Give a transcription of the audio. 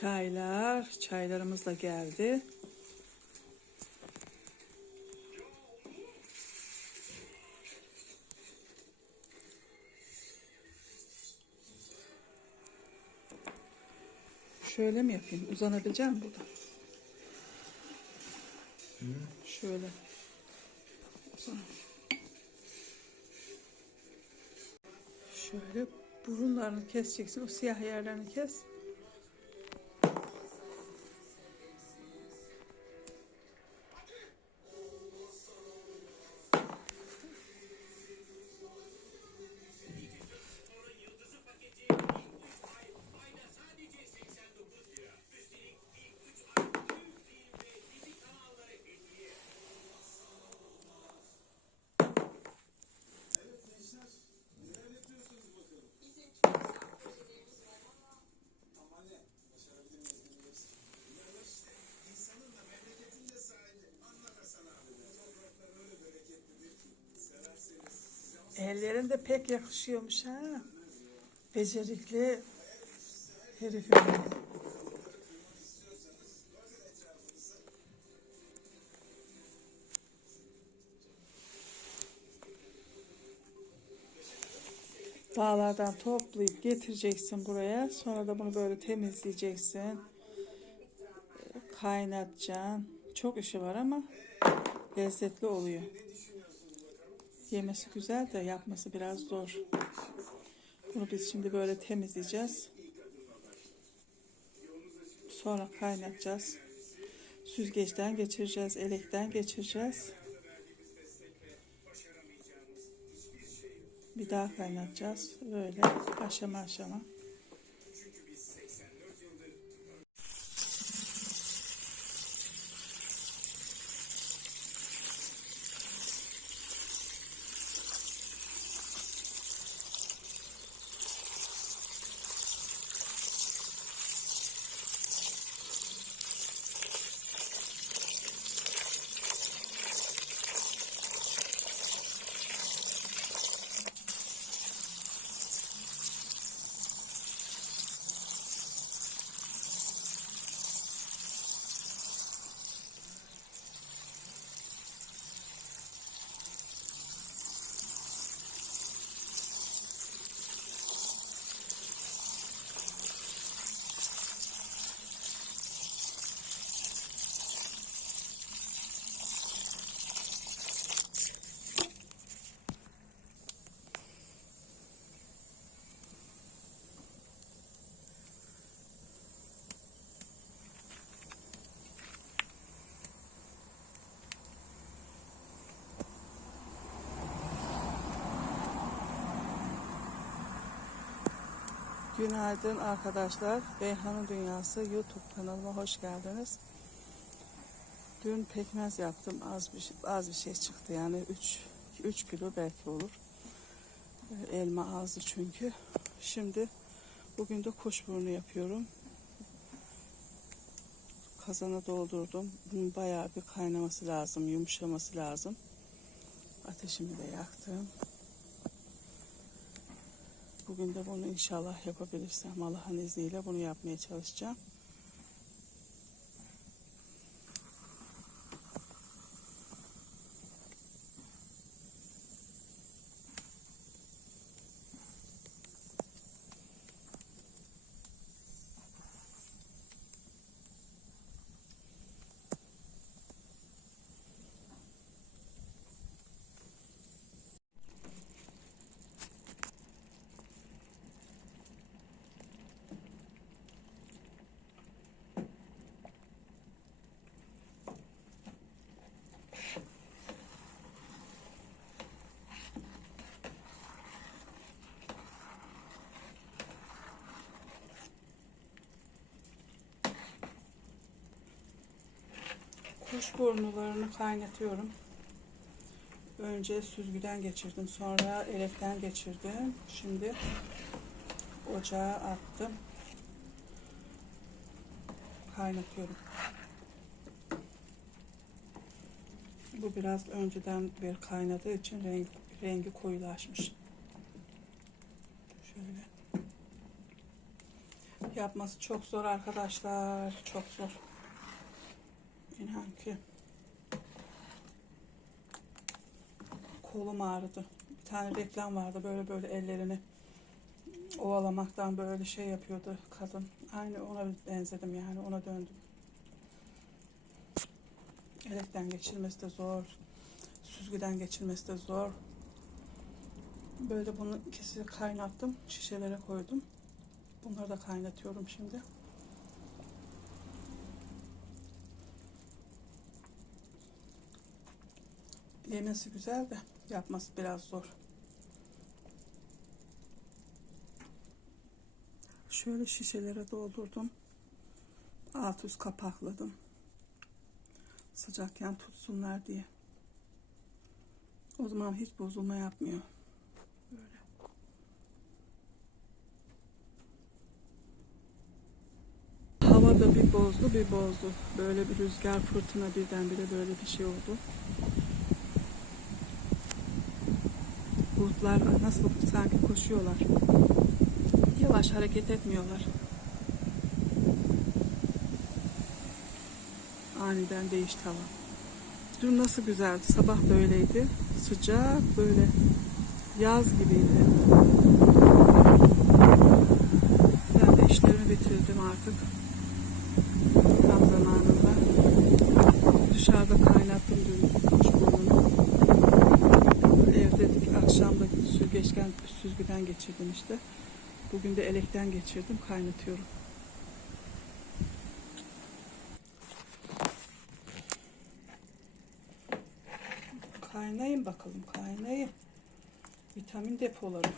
Çaylar, çaylarımız da geldi. Şöyle mi yapayım? Uzanabileceğim burada. Şöyle. Uzan. Şöyle burunlarını keseceksin. O siyah yerlerini kes. Ellerin de pek yakışıyormuş ha. Becerikli herifim. Dağlardan toplayıp getireceksin buraya. Sonra da bunu böyle temizleyeceksin. Kaynatacaksın. Çok işi var ama lezzetli oluyor. Yemesi güzel de yapması biraz zor. Bunu biz şimdi böyle temizleyeceğiz. Sonra kaynatacağız. Süzgeçten geçireceğiz, elekten geçireceğiz. Bir daha kaynatacağız. Böyle aşama aşama. Günaydın arkadaşlar. Beyhan'ın Dünyası YouTube kanalıma hoş geldiniz. Dün pekmez yaptım. Az bir şey, az bir şey çıktı. Yani 3 3 kilo belki olur. Ee, Elma azdı çünkü. Şimdi bugün de kuşburnu yapıyorum. Kazana doldurdum. Bunun bayağı bir kaynaması lazım, yumuşaması lazım. Ateşimi de yaktım. Bugün de bunu inşallah yapabilirsem Allah'ın izniyle bunu yapmaya çalışacağım. Kuşburnularını kaynatıyorum. Önce süzgüden geçirdim. Sonra elekten geçirdim. Şimdi ocağa attım. Kaynatıyorum. Bu biraz önceden bir kaynadığı için renk, rengi koyulaşmış. Şöyle. yapması çok zor arkadaşlar. Çok zor. İnan ki. Kolum ağrıdı. Bir tane reklam vardı böyle böyle ellerini ovalamaktan böyle şey yapıyordu kadın. Aynı ona benzedim yani ona döndüm. Elekten geçirmesi de zor. Süzgüden geçirmesi de zor. Böyle bunu ikisini kaynattım. Şişelere koydum. Bunları da kaynatıyorum şimdi. Yemesi güzel de yapması biraz zor. Şöyle şişelere doldurdum. Alt üst kapakladım. Sıcakken tutsunlar diye. O zaman hiç bozulma yapmıyor. Böyle. Hava da bir bozdu bir bozdu. Böyle bir rüzgar fırtına birdenbire böyle bir şey oldu. Bulutlar nasıl sanki koşuyorlar. Yavaş hareket etmiyorlar. Aniden değişti hava. Dün nasıl güzeldi. Sabah da öyleydi. Sıcak böyle yaz gibiydi. Akşamda süzgeçten, süzgüden geçirdim işte. Bugün de elekten geçirdim, kaynatıyorum. Kaynayın bakalım, kaynayın. Vitamin depoları.